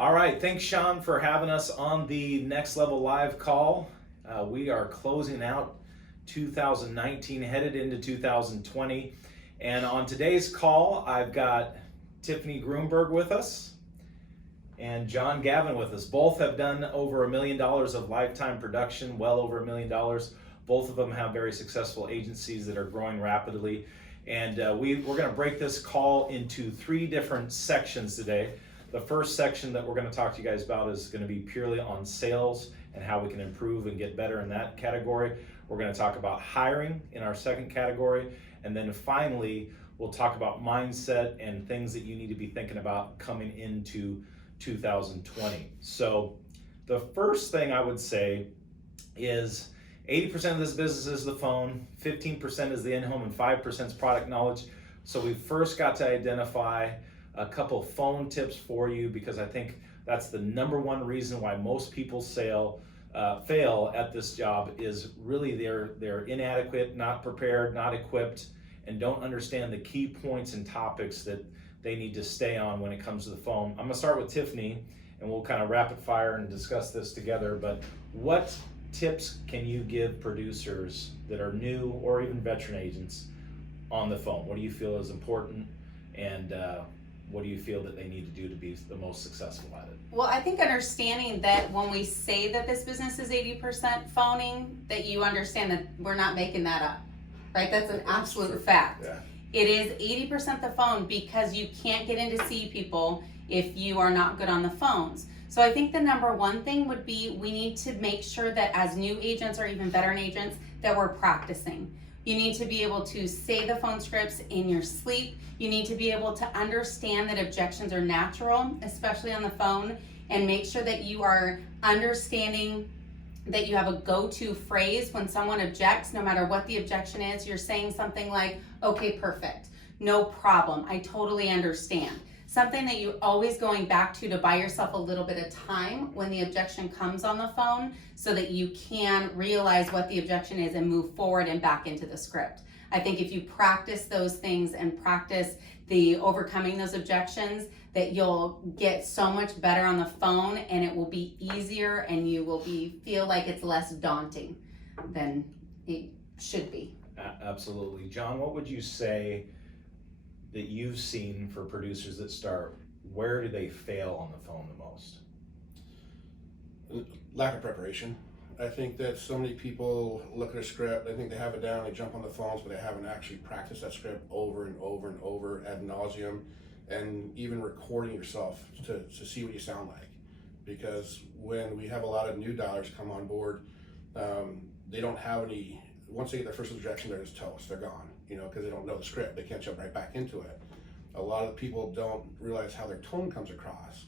All right, thanks Sean for having us on the Next Level Live call. We are closing out 2019, headed into 2020. And on today's call, I've got Tiffany Grunberg with us and John Gavin with us. Both have done over $1 million of lifetime production, well over $1 million. Both of them have very successful agencies that are growing rapidly. And we're going to break this call into 3 different sections today. The first section that we're going to talk to you guys about is going to be purely on sales and how we can improve and get better in that category. We're going to talk about hiring in our second category. And then finally, we'll talk about mindset and things that you need to be thinking about coming into 2020. So the first thing I would say is 80% of this business is the phone, 15% is the in-home, and 5% is product knowledge. So we first got to identify a couple phone tips for you, because I think that's the number one reason why most people fail at this job is really they're inadequate, not prepared, not equipped, and don't understand the key points and topics that they need to stay on when it comes to the phone. I'm gonna start with Tiffany and we'll kind of rapid fire and discuss this together, but what tips can you give producers that are new or even veteran agents on the phone? What do you feel is important, and what do you feel that they need to do to be the most successful at it? Well, I think understanding that when we say that this business is 80% phoning, that you understand that we're not making that up, right? That's an absolute fact. Yeah. It is 80% the phone, because you can't get in to see people if you are not good on the phones. So I think the number one thing would be, we need to make sure that as new agents or even veteran agents that we're practicing. You need to be able to say the phone scripts in your sleep. You need to be able to understand that objections are natural, especially on the phone, and make sure that you are understanding that you have a go-to phrase when someone objects. No matter what the objection is, you're saying something like, okay, perfect, no problem, I totally understand. Something that you're always going back to buy yourself a little bit of time when the objection comes on the phone, so that you can realize what the objection is and move forward and back into the script. I think if you practice those things and practice the overcoming those objections, that you'll get so much better on the phone, and it will be easier, and you will feel like it's less daunting than it should be. Absolutely. John, what would you say that you've seen for producers that start? Where do they fail on the phone the most? Lack of preparation. I think that so many people look at a script, they think they have it down, they jump on the phones, but they haven't actually practiced that script over and over and over ad nauseum, and even recording yourself to see what you sound like. Because when we have a lot of new dialers come on board, they don't have any, once they get their first objection, they're just toast, they're gone, because they don't know the script, they can't jump right back into it. A lot of people don't realize how their tone comes across,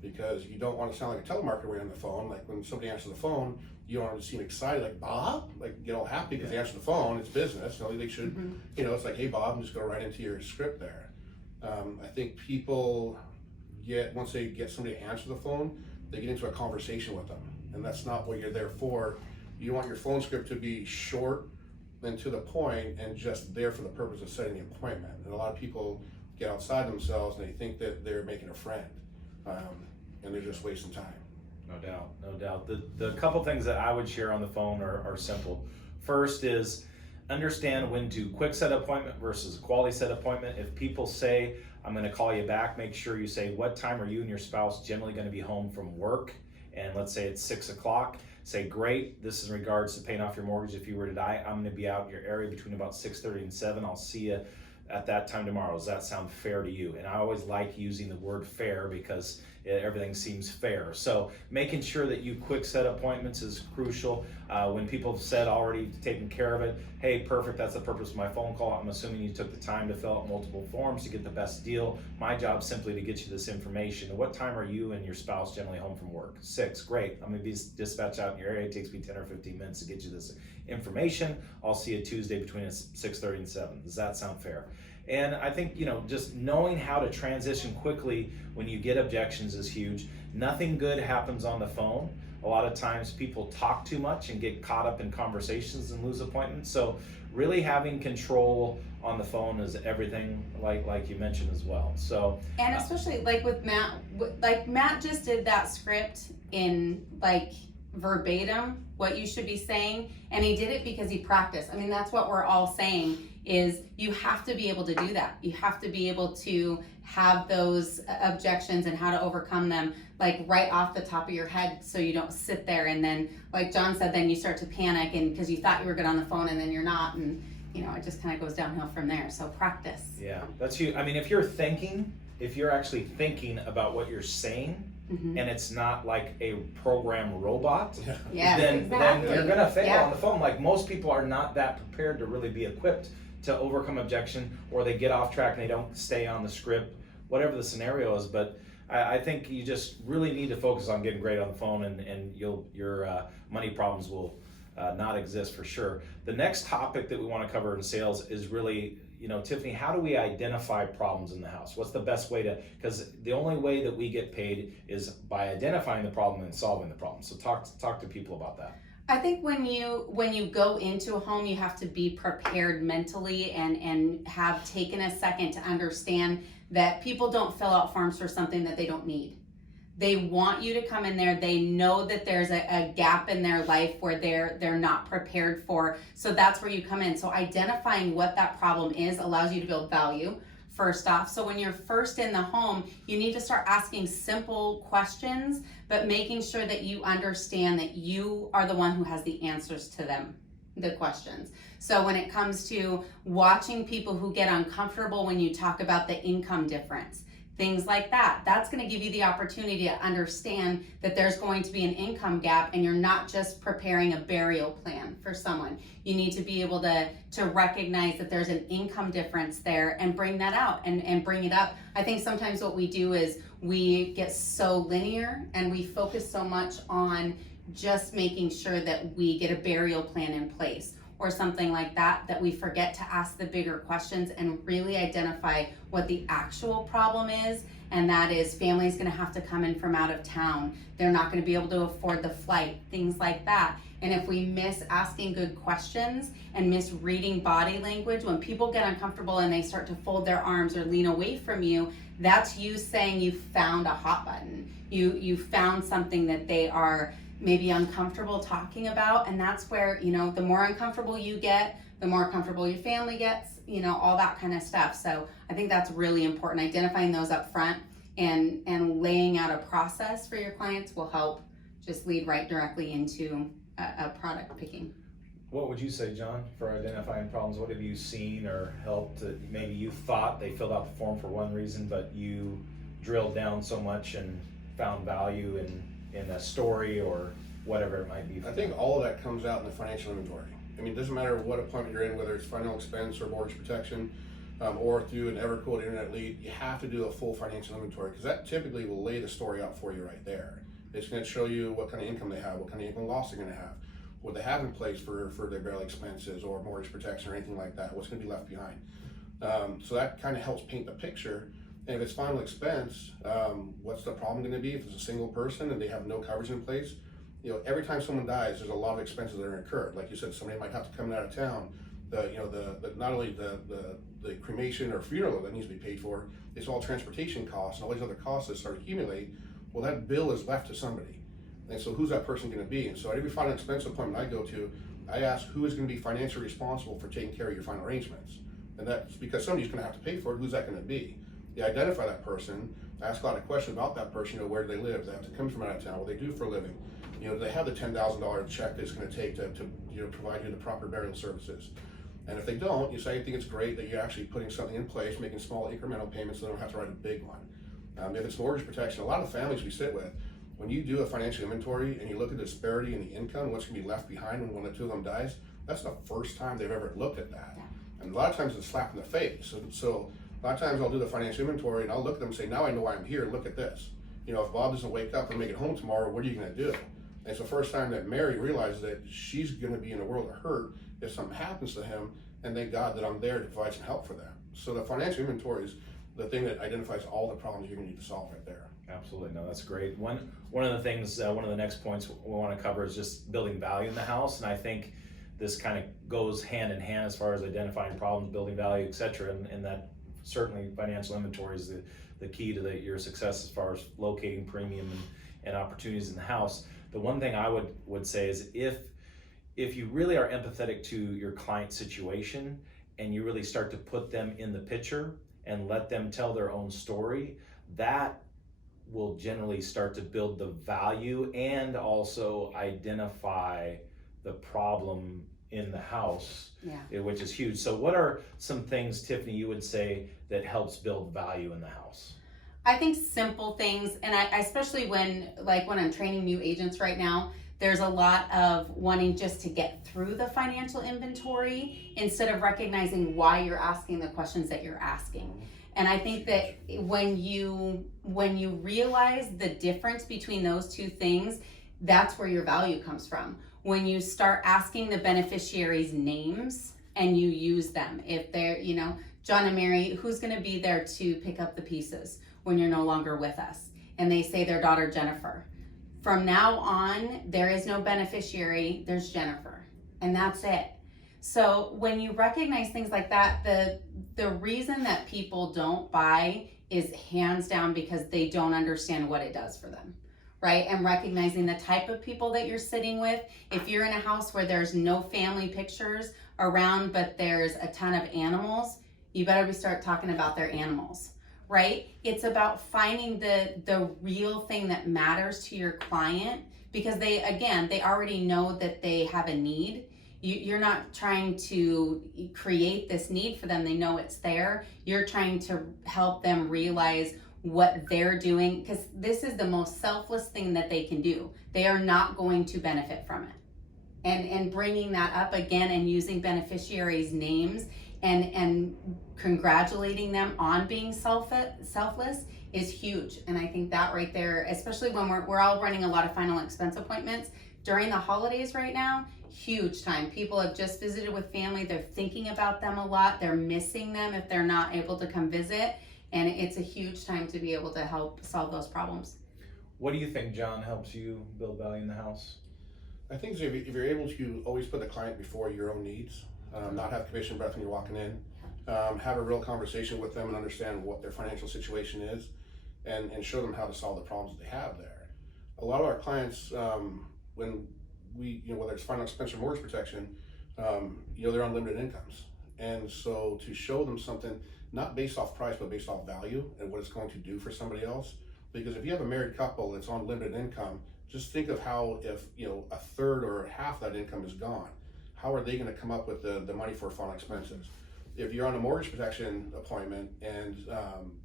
because you don't want to sound like a telemarketer when you're on the phone. Like when somebody answers the phone, you don't want to seem excited, like Bob, like get all happy because they answer the phone. It's business. They should, it's like, hey Bob, and just go right into your script there. I think people once they get somebody to answer the phone, they get into a conversation with them, and that's not what you're there for. You want your phone script to be short and to the point, and just there for the purpose of setting the appointment. And a lot of people get outside themselves and they think that they're making a friend, and they're just wasting time. No doubt, no doubt. The couple things that I would share on the phone are simple. First is understand when to quick set appointment versus quality set appointment. If people say, I'm going to call you back, make sure you say, what time are you and your spouse generally going to be home from work? And let's say it's 6 o'clock. Say, great, this is in regards to paying off your mortgage. If you were to die, I'm going to be out in your area between about 6:30 and 7. I'll see you at that time tomorrow. Does that sound fair to you? And I always like using the word fair, because everything seems fair. So making sure that you quick set appointments is crucial. When people have said already taken care of it, hey, perfect, that's the purpose of my phone call. I'm assuming you took the time to fill out multiple forms to get the best deal. My job simply to get you this information. What time are you and your spouse generally home from work? 6, great. I'm gonna be dispatched out in your area. It takes me 10 or 15 minutes to get you this information. I'll see you Tuesday between 6:30 and 7. Does that sound fair? And I think, just knowing how to transition quickly when you get objections is huge. Nothing good happens on the phone. A lot of times people talk too much and get caught up in conversations and lose appointments. So really having control on the phone is everything, like you mentioned as well. So And especially like with Matt, like Matt just did that script in like verbatim what you should be saying, and he did it because he practiced. I mean, that's what we're all saying, is you have to be able to do that. You have to be able to have those objections and how to overcome them like right off the top of your head, so you don't sit there and then, like John said, then you start to panic and because you thought you were good on the phone and then you're not, and you know, it just kind of goes downhill from there. So practice. yeah, that's huge. I mean, if you're actually thinking about what you're saying, Mm-hmm. and it's not like a program robot, Yes, then exactly. you're gonna fail Yeah. on the phone. Like, most people are not that prepared to really be equipped to overcome objection, or they get off track and they don't stay on the script, whatever the scenario is. But I think you just really need to focus on getting great on the phone, and your money problems will not exist for sure. The next topic that we want to cover in sales is really, Tiffany, how do we identify problems in the house? What's the best way to, because the only way that we get paid is by identifying the problem and solving the problem. So talk to people about that. I think when you go into a home, you have to be prepared mentally and have taken a second to understand that people don't fill out forms for something that they don't need. They want you to come in there. They know that there's a gap in their life where they're not prepared for. So that's where you come in. So identifying what that problem is allows you to build value, first off. So when you're first in the home, you need to start asking simple questions, but making sure that you understand that you are the one who has the answers to them, the questions. So when it comes to watching people who get uncomfortable when you talk about the income difference, things like that, that's going to give you the opportunity to understand that there's going to be an income gap, and you're not just preparing a burial plan for someone. You need to be able to recognize that there's an income difference there and bring that out and bring it up. I think sometimes what we do is we get so linear and we focus so much on just making sure that we get a burial plan in place or something like that, that we forget to ask the bigger questions and really identify what the actual problem is. And that is, family's gonna have to come in from out of town. They're not gonna be able to afford the flight, things like that. And if we miss asking good questions and miss reading body language, when people get uncomfortable and they start to fold their arms or lean away from you, that's you saying you found a hot button. You found something that they are maybe uncomfortable talking about, and that's where, the more uncomfortable you get, the more comfortable your family gets, all that kind of stuff. So I think that's really important. Identifying those up front and laying out a process for your clients will help just lead right directly into a product picking. What would you say, John, for identifying problems? What have you seen or helped that maybe you thought they filled out the form for one reason, but you drilled down so much and found value in a story or whatever it might be? I think all of that comes out in the financial inventory. I mean, it doesn't matter what appointment you're in, whether it's final expense or mortgage protection, or through an EverQuote internet lead, you have to do a full financial inventory, because that typically will lay the story out for you right there. It's going to show you what kind of income they have, what kind of income loss they're going to have, what they have in place for their burial expenses or mortgage protection or anything like that, what's going to be left behind. So that kind of helps paint the picture. And if it's final expense, what's the problem going to be if it's a single person and they have no coverage in place? Every time someone dies, there's a lot of expenses that are incurred. Like you said, somebody might have to come out of town. Not only the cremation or funeral that needs to be paid for, it's all transportation costs and all these other costs that start to accumulate. Well, that bill is left to somebody. And so who's that person going to be? And so at every final expense appointment I go to, I ask who is going to be financially responsible for taking care of your final arrangements. And that's because somebody's going to have to pay for it. Who's that going to be? You identify that person, ask a lot of questions about that person, where do they live? They have to come from out of town, what they do for a living. Do they have the $10,000 check that it's going to take to provide you the proper burial services? And if they don't, you say, I think it's great that you're actually putting something in place, making small incremental payments so they don't have to write a big one. If it's mortgage protection, a lot of families we sit with, when you do a financial inventory and you look at the disparity in the income, what's going to be left behind when one or two of them dies, that's the first time they've ever looked at that. And a lot of times it's a slap in the face. So a lot of times I'll do the financial inventory and I'll look at them and say, now I know why I'm here, look at this. If Bob doesn't wake up and make it home tomorrow, what are you going to do? And it's the first time that Mary realizes that she's going to be in a world of hurt if something happens to him, and thank God that I'm there to provide some help for them. So the financial inventory is the thing that identifies all the problems you're going to need to solve right there. Absolutely, no, that's great. One of the things, one of the next points we want to cover is just building value in the house, and I think this kind of goes hand in hand as far as identifying problems, building value, etc. And that certainly financial inventory is the key to your success as far as locating premium and opportunities in the house. The one thing I would say is if you really are empathetic to your client's situation and you really start to put them in the picture and let them tell their own story, that will generally start to build the value and also identify the problem in the house, which is huge. So what are some things, Tiffany, you would say that helps build value in the house? I think simple things, and I especially when I'm training new agents right now, there's a lot of wanting just to get through the financial inventory instead of recognizing why you're asking the questions that you're asking. And I think that when you realize the difference between those two things, that's where your value comes from. When you start asking the beneficiaries' names and you use them, if they're, John and Mary, who's going to be there to pick up the pieces when you're no longer with us? And they say their daughter Jennifer. From now on, there is no beneficiary, there's Jennifer, and that's it. So when you recognize things like that, the reason that people don't buy is hands down because they don't understand what it does for them, right? And recognizing the type of people that you're sitting with. If you're in a house where there's no family pictures around, but there's a ton of animals, you better start talking about their animals, right? It's about finding the real thing that matters to your client, because they already know that they have a need. You're not trying to create this need for them. They know it's there. You're trying to help them realize what they're doing, because this is the most selfless thing that they can do. They are not going to benefit from it. And bringing that up again and using beneficiaries' names and congratulating them on being selfless is huge. And I think that right there, especially when we're all running a lot of final expense appointments during the holidays right now, huge time. People have just visited with family. They're thinking about them a lot. They're missing them if they're not able to come visit. And it's a huge time to be able to help solve those problems. What do you think, John, helps you build value in the house? I think so if you're able to always put the client before your own needs, not have commission breath when you're walking in, have a real conversation with them and understand what their financial situation is, and show them how to solve the problems that they have there. A lot of our clients, when we, whether it's final expense or mortgage protection, they're on limited incomes. And so to show them something, not based off price, but based off value and what it's going to do for somebody else. Because if you have a married couple that's on limited income, just think of how if, a third or half that income is gone, how are they going to come up with the money for final expenses? If you're on a mortgage protection appointment and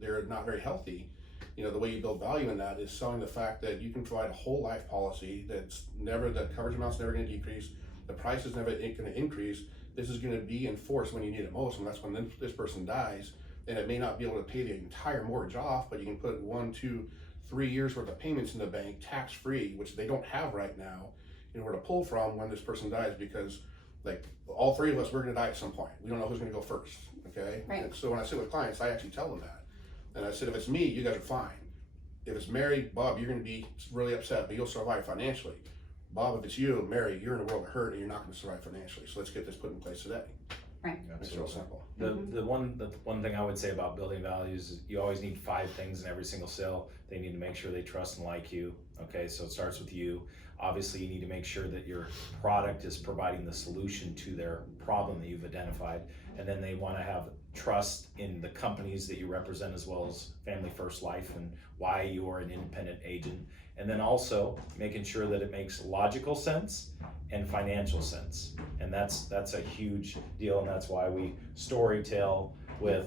they're not very healthy, the way you build value in that is selling the fact that you can provide a whole life policy the coverage amount's never going to decrease, the price is never going to increase. This is going to be enforced when you need it most, and that's when this person dies. And it may not be able to pay the entire mortgage off, but you can put 1, 2, 3 years worth of payments in the bank, tax free, which they don't have right now, in order to pull from when this person dies, because all three of us, we're going to die at some point. We don't know who's going to go first. Okay. Right. And so when I sit with clients, I actually tell them that. And I said, if it's me, you guys are fine. If it's Mary, Bob, you're going to be really upset, but you'll survive financially. Bob, if it's you, Mary, you're in a world of hurt and you're not going to survive financially. So let's get this put in place today. Right. It's real simple. The one thing I would say about building values is you always need 5 things in every single sale. They need to make sure they trust and like you. Okay, so it starts with you. Obviously, you need to make sure that your product is providing the solution to their problem that you've identified. And then they want to have trust in the companies that you represent, as well as Family First Life and why you are an independent agent. And then also making sure that it makes logical sense and financial sense. And that's a huge deal, and that's why we storytell with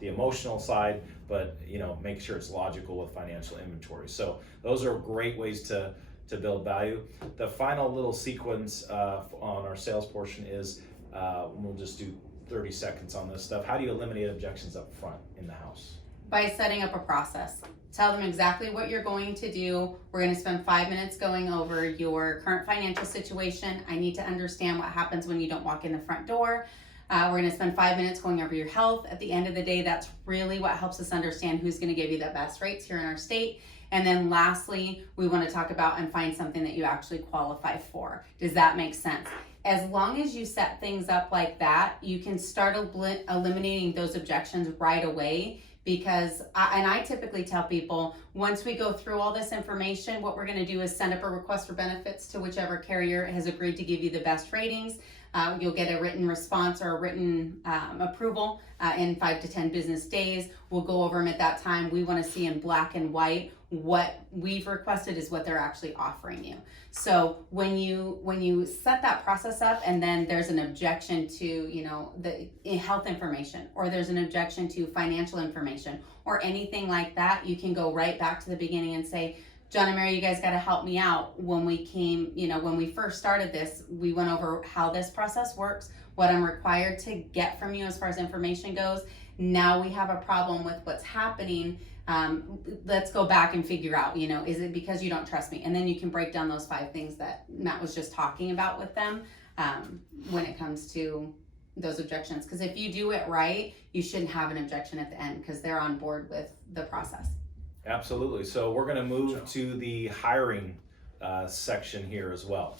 the emotional side, but make sure it's logical with financial inventory. So those are great ways to build value. The final little sequence on our sales portion is we'll just do 30 seconds on this stuff. How do you eliminate objections up front in the house? By setting up a process. Tell them exactly what you're going to do. We're going to spend 5 minutes going over your current financial situation. I need to understand what happens when you don't walk in the front door. We're going to spend 5 minutes going over your health. At the end of the day, that's really what helps us understand who's going to give you the best rates here in our state. And then lastly, we want to talk about and find something that you actually qualify for. Does that make sense? As long as you set things up like that, you can start eliminating those objections right away. Because I typically tell people, once we go through all this information, what we're going to do is send up a request for benefits to whichever carrier has agreed to give you the best ratings. You'll get a written response or a written approval in 5 to 10 business days. We'll go over them at that time. We want to see in black and white what we've requested is what they're actually offering you. So when you set that process up, and then there's an objection to the health information, or there's an objection to financial information, or anything like that, you can go right back to the beginning and say, John and Mary, you guys got to help me out. When we came, when we first started this, we went over how this process works, what I'm required to get from you as far as information goes. Now we have a problem with what's happening. Let's go back and figure out, is it because you don't trust me? And then you can break down those 5 things that Matt was just talking about with them when it comes to those objections. Because if you do it right, you shouldn't have an objection at the end because they're on board with the process. Absolutely. So we're going to move to the hiring section here as well.